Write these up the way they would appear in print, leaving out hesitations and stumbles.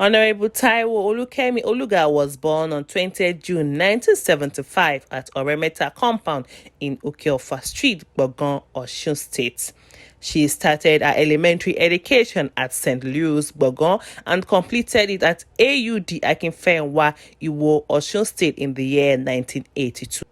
Honorable Taiwo Olukemi Oluga was born on 20th June 1975 at Oremeta Compound in Okeofa Street, Gbogan, Osun State. She started her elementary education at St. Louis, Gbogan, and completed it at AUD Akinfenwa, Iwo, Osun State in the year 1982.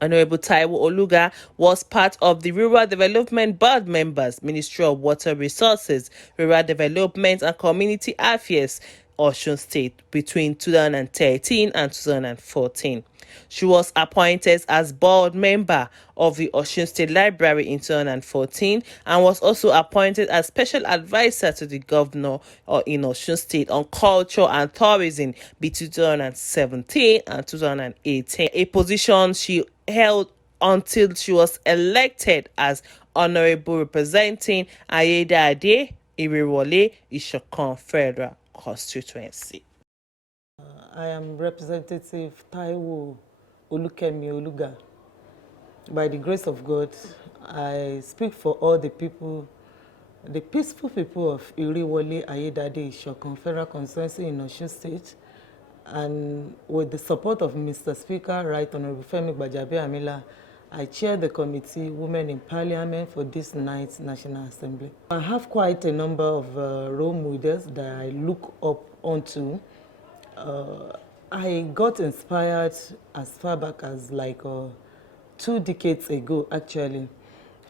Honorable Taiwo Oluga was part of the Rural Development Board members, Ministry of Water Resources, Rural Development and Community Affairs, Osun State between 2013 and 2014. She was appointed as board member of the Osun State Library in 2014 and was also appointed as special advisor to the governor in Osun State on culture and tourism between 2017 and 2018, a position she held until she was elected as honorable representing Ayedade Irewole Ishokan Federal Constituency. I am Representative Taiwo Olukemi Oluga. By the grace of God, I speak for all the people, the peaceful people of Irewole Ayedade Ishokan Federal Constituency in Osun State, and with the support of Mr. Speaker, Right Honorable Femi Gbajabiamila, I chair the committee Women in Parliament for this night's National Assembly. I have quite a number of role models that I look up onto. I got inspired as far back as like 2 decades ago, actually.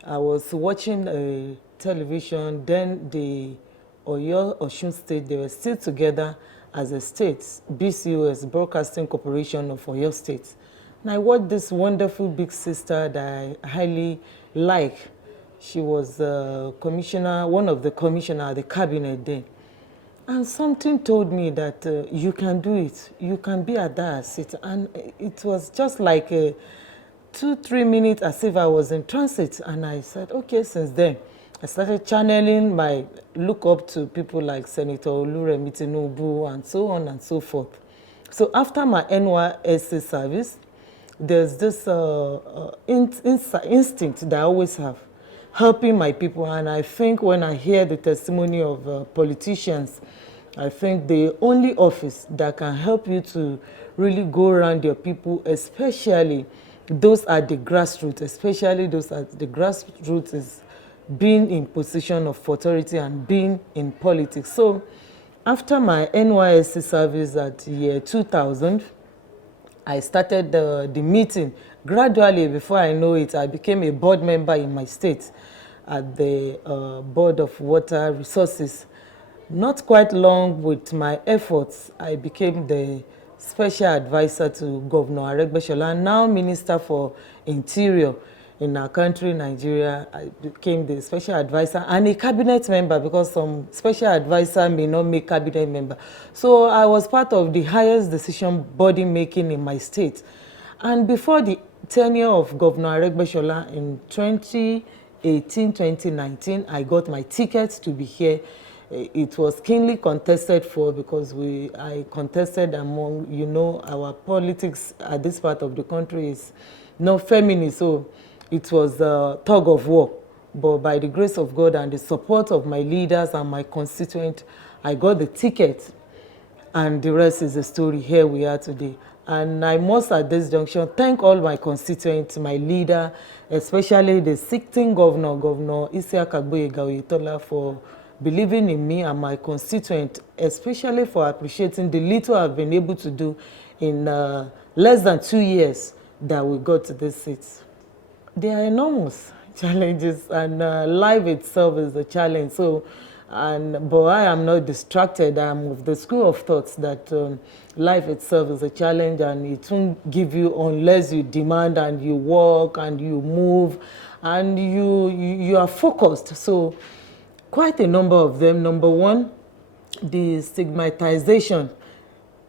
I was watching television, then the Osun State, they were still together as a state, BCOS, Broadcasting Corporation of Oyo State. And I watched this wonderful big sister that I highly like. She was commissioner, one of the commissioner at the cabinet then. And something told me that you can do it. You can be at that seat. And it was just like 2-3 minutes as if I was in transit. And I said, okay, since then, I started channeling my look up to people like Senator Oluremi Tinubu and so on and so forth. So after my NYSC service, there's this instinct that I always have, helping my people. And I think when I hear the testimony of politicians, I think the only office that can help you to really go around your people, especially those at the grassroots, is being in position of authority and being in politics. So after my NYSC service at year 2000, I started the meeting. Gradually, before I know it, I became a board member in my state at the Board of Water Resources. Not quite long with my efforts, I became the special advisor to Governor Aregbesola, now Minister for Interior in our country, Nigeria. I became the special advisor and a cabinet member, because some special advisor may not make cabinet member. So I was part of the highest decision body making in my state. And before the tenure of Governor Aregbesola in 2018-2019, I got my ticket to be here. It was keenly contested for, because I contested among, our politics at this part of the country is not feminist, so it was a tug of war. But by the grace of God and the support of my leaders and my constituent, I got the ticket, and the rest is the story. Here we are today. And I must at this junction thank all my constituents, my leader, especially the sitting governor, Governor Isiaka Gboyega Oyetola, for believing in me and my constituent, especially for appreciating the little I've been able to do in less than 2 years that we got to this seat. There are enormous challenges, and life itself is a challenge. So, but I am not distracted. I'm of the school of thoughts that life itself is a challenge, and it won't give you unless you demand and you work and you move and you are focused. So quite a number of them. Number one, the stigmatization.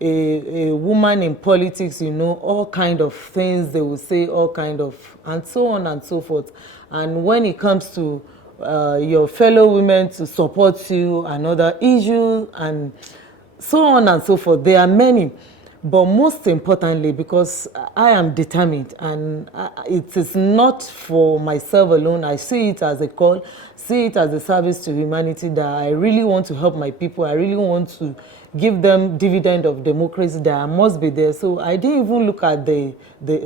A woman in politics, all kind of things they will say, all kind of, and so on and so forth. And when it comes to your fellow women to support you and other issues and so on and so forth, there are many. But most importantly, because I am determined, and it is not for myself alone. I see it as a call, see it as a service to humanity, that I really want to help my people. I really want to give them dividend of democracy, that I must be there. So I didn't even look at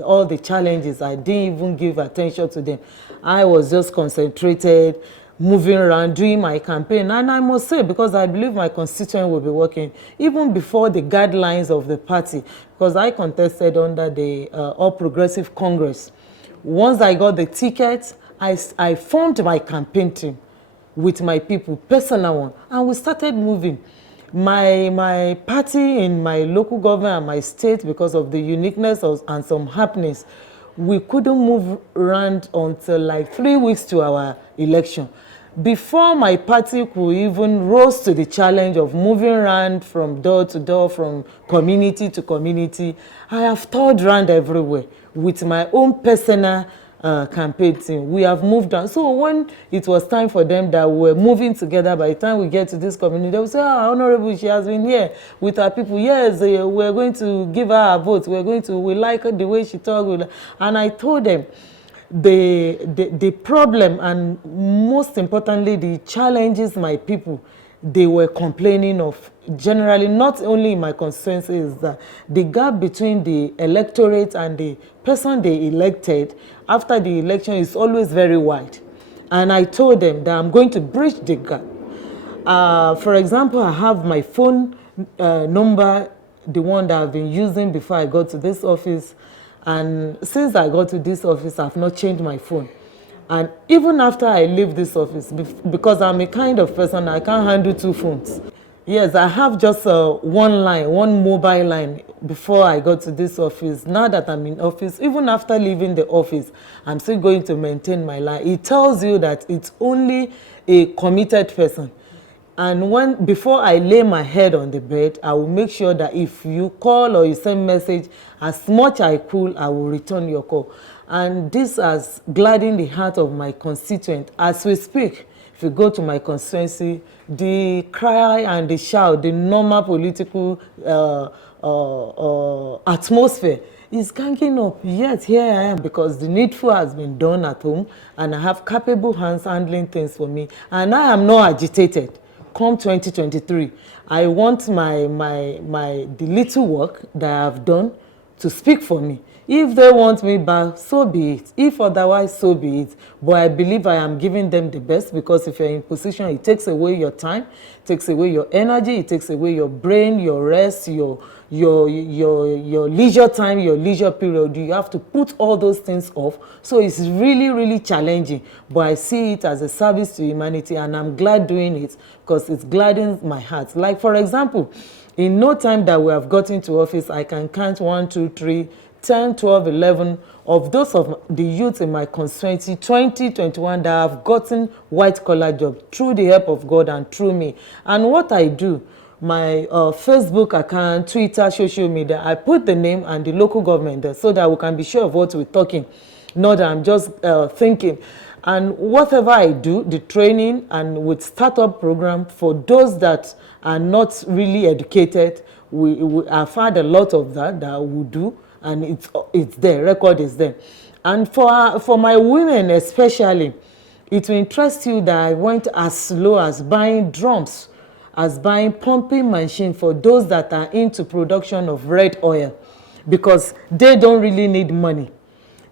all the challenges. I didn't even give attention to them. I was just concentrated, moving around, doing my campaign. And I must say, because I believe my constituent will be working, even before the guidelines of the party, because I contested under the All Progressive Congress. Once I got the ticket, I formed my campaign team with my people, personal one, and we started moving. My party in my local government and my state, because of the uniqueness and some happenings, we couldn't move around until like 3 weeks to our election. Before my party could even rose to the challenge of moving around from door to door, from community to community, I have toured around everywhere with my own personal campaign team. We have moved on. So when it was time for them that we were moving together, by the time we get to this community, they will say, "Ah, Honorable, she has been here with our people. Yes, we're going to give her a vote. We like her the way she talks." And I told them, the problem, and most importantly the challenges my people they were complaining of, generally not only in my constituency, is that the gap between the electorate and the person they elected after the election is always very wide. And I told them that I'm going to bridge the gap. For example, I have my phone number, the one that I've been using before I got to this office. And since I got to this office, I've not changed my phone. And even after I leave this office, because I'm a kind of person, I can't handle 2 phones. Yes, I have just one line, one mobile line before I got to this office. Now that I'm in office, even after leaving the office, I'm still going to maintain my line. It tells you that it's only a committed person. And before I lay my head on the bed, I will make sure that if you call or you send message, as much I could, I will return your call. And this has gladdened the heart of my constituent. As we speak, if you go to my constituency, the cry and the shout, the normal political atmosphere is ganging up. Yet here I am, because the needful has been done at home, and I have capable hands handling things for me, and I am not agitated. Come 2023, I want the little work that I have done to speak for me. If they want me back, so be it. If otherwise, so be it. But I believe I am giving them the best, because if you're in position, it takes away your time, it takes away your energy, it takes away your brain, your rest, your leisure time, your leisure period. You have to put all those things off. So it's really, really challenging. But I see it as a service to humanity, and I'm glad doing it, because it gladdens my heart. Like, for example, in no time that we have gotten to office, I can count 1, 2, 3, 10, 12, 11 of those of the youth in my constituency, 2021, that have gotten white-collar jobs through the help of God and through me. And what I do, my Facebook account, Twitter, social media, I put the name and the local government there, so that we can be sure of what we're talking, not that I'm just thinking. And whatever I do, the training and with startup program for those that are not really educated, I've had a lot of that we do, and it's there, record is there. And for my women especially, it will interest you that I went as low as buying drums, as buying pumping machine for those that are into production of red oil, because they don't really need money.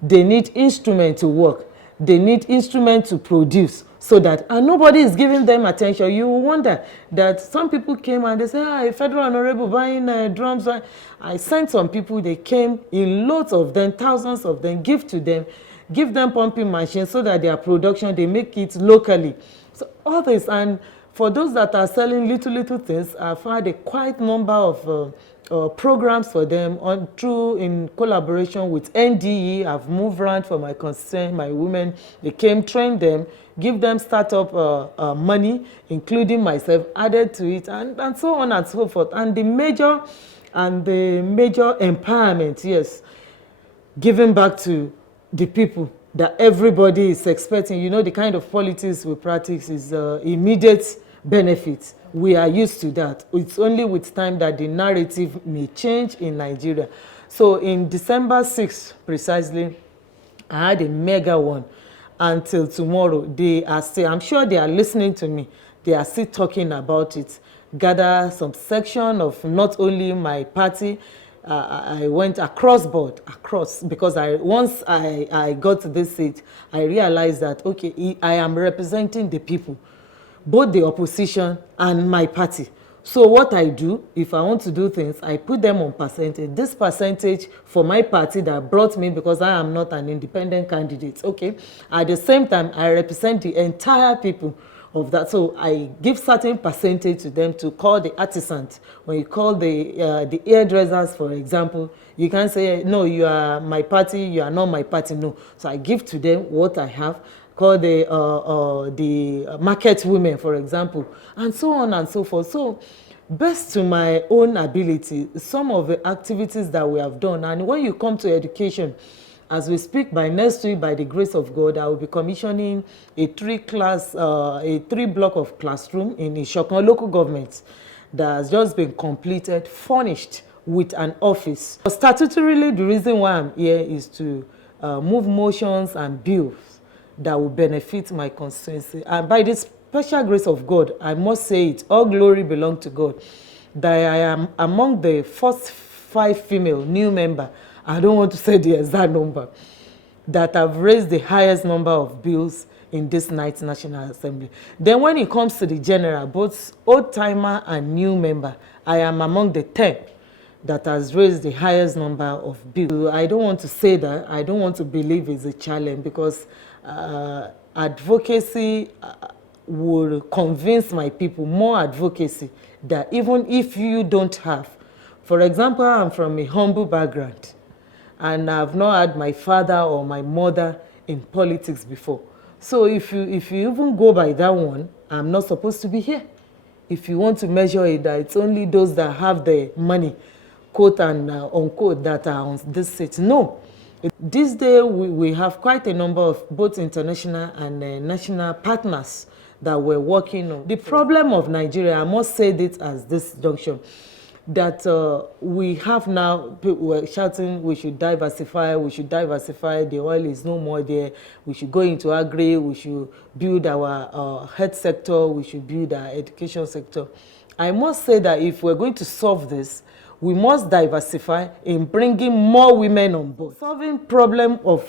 They need instrument to work. They need instrument to produce, so that, and nobody is giving them attention. You will wonder that some people came and they say, a federal honorable buying drums. I sent some people, they came in loads of them, thousands of them, give them pumping machines, so that their production, they make it locally. So all this, and for those that are selling little things, I've had a quite number of programs for them in collaboration with NDE. I've moved around for my concern, my women. They came, trained them, give them startup money, including myself, added to it, and so on and so forth. And the major empowerment, yes, giving back to the people that everybody is expecting. You know, the kind of politics we practice is immediate benefits. We are used to that. It's only with time that the narrative may change in Nigeria. So in December 6th, precisely, I had a mega one. Until tomorrow, they are still, I'm sure they are listening to me. They are still talking about it. Gather some section of not only my party, I went across board, across, because once I got to this seat, I realized that, okay, I am representing the people, both the opposition and my party. So what I do, if I want to do things, I put them on percentage. This percentage for my party that brought me, because I am not an independent candidate, okay? At the same time, I represent the entire people of that. So I give certain percentage to them to call the artisans. When you call the hairdressers, for example, you can't say, no, you are my party, you are not my party, no. So I give to them what I have, call the market women, for example, and so on and so forth. So best to my own ability, some of the activities that we have done. And when you come to education, as we speak, by next week, by the grace of God, I will be commissioning a three block of classroom in Ishokon local government that has just been completed, furnished with an office. Statutorily, the reason why I'm here is to move motions and bills that will benefit my constituency. And by the special grace of God, I must say it, all glory belongs to God, that I am among the first 5 female new member, I don't want to say the exact number, that have raised the highest number of bills in this night's National Assembly. Then when it comes to the general, both old-timer and new member, I am among the 10 that has raised the highest number of bills. I don't want to say that. I don't want to believe it's a challenge, because advocacy will convince my people, more advocacy, that even if you don't have, for example, I'm from a humble background, and I've not had my father or my mother in politics before. So if you even go by that one, I'm not supposed to be here. If you want to measure it, that it's only those that have the money, quote and unquote, that are on this seat. No. This day, we have quite a number of both international and national partners that we're working on. The problem of Nigeria, I must say this as this junction, that we have now, people were shouting, we should diversify, the oil is no more there, we should go into agri, we should build our health sector, we should build our education sector. I must say that if we're going to solve this, we must diversify in bringing more women on board. Solving problem of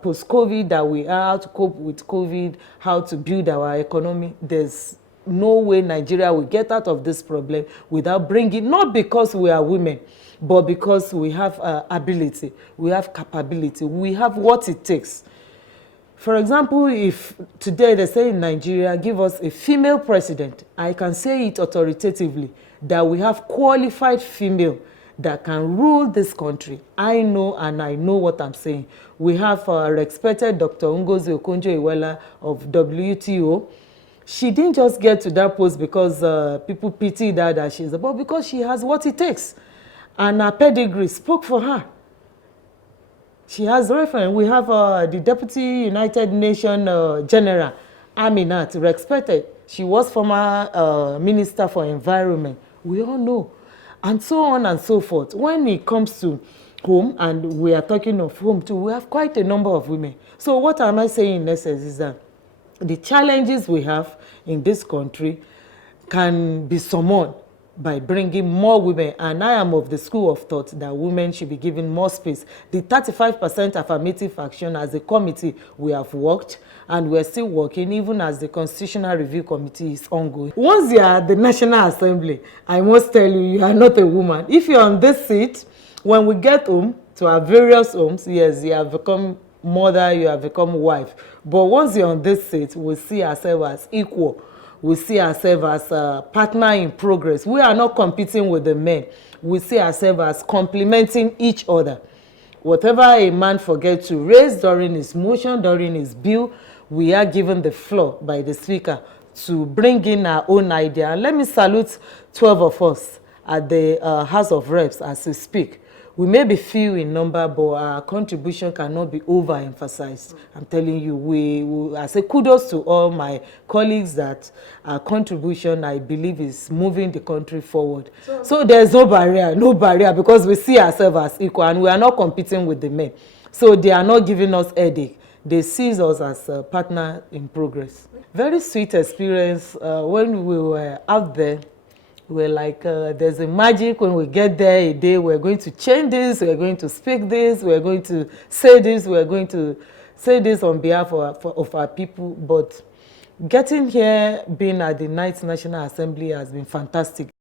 post-COVID, that we are, how to cope with COVID, how to build our economy. There's no way Nigeria will get out of this problem without bringing, not because we are women, but because we have ability, we have capability, we have what it takes. For example, if today they say in Nigeria, give us a female president, I can say it authoritatively that we have qualified female that can rule this country. I know, and I know what I'm saying. We have our respected Dr. Ngozi Okonjo-Iweala of WTO. She didn't just get to that post because people pity that she's, but because she has what it takes. And her pedigree spoke for her. She has reference. We have the Deputy United Nations General, Aminat, respected. She was former Minister for Environment. We all know. And so on and so forth. When it comes to home, and we are talking of home too, we have quite a number of women. So what am I saying in essence is that the challenges we have in this country can be surmounted by bringing more women, and I am of the school of thought that women should be given more space. The 35% affirmative action, as a committee, we have worked, and we're still working, even as the Constitutional Review Committee is ongoing. Once you are at the National Assembly, I must tell you, you are not a woman. If you're on this seat, when we get home to our various homes, yes, you have become mother, you have become wife. But once you're on this seat, we see ourselves as equal. We see ourselves as a partner in progress. We are not competing with the men. We see ourselves as complementing each other. Whatever a man forgets to raise during his motion, during his bill, we are given the floor by the speaker to bring in our own idea. And let me salute 12 of us at the House of Reps as we speak. We may be few in number, but our contribution cannot be overemphasized. I'm telling you, I say kudos to all my colleagues that our contribution, I believe, is moving the country forward. So there's no barrier, because we see ourselves as equal, and we are not competing with the men. So they are not giving us headache. They see us as a partner in progress. Very sweet experience. When we were out there, we're like, there's a magic when we get there a day, we're going to change this, we're going to speak this, we're going to say this, we're going to say this on behalf of our people. But getting here, being at the 9th National Assembly has been fantastic.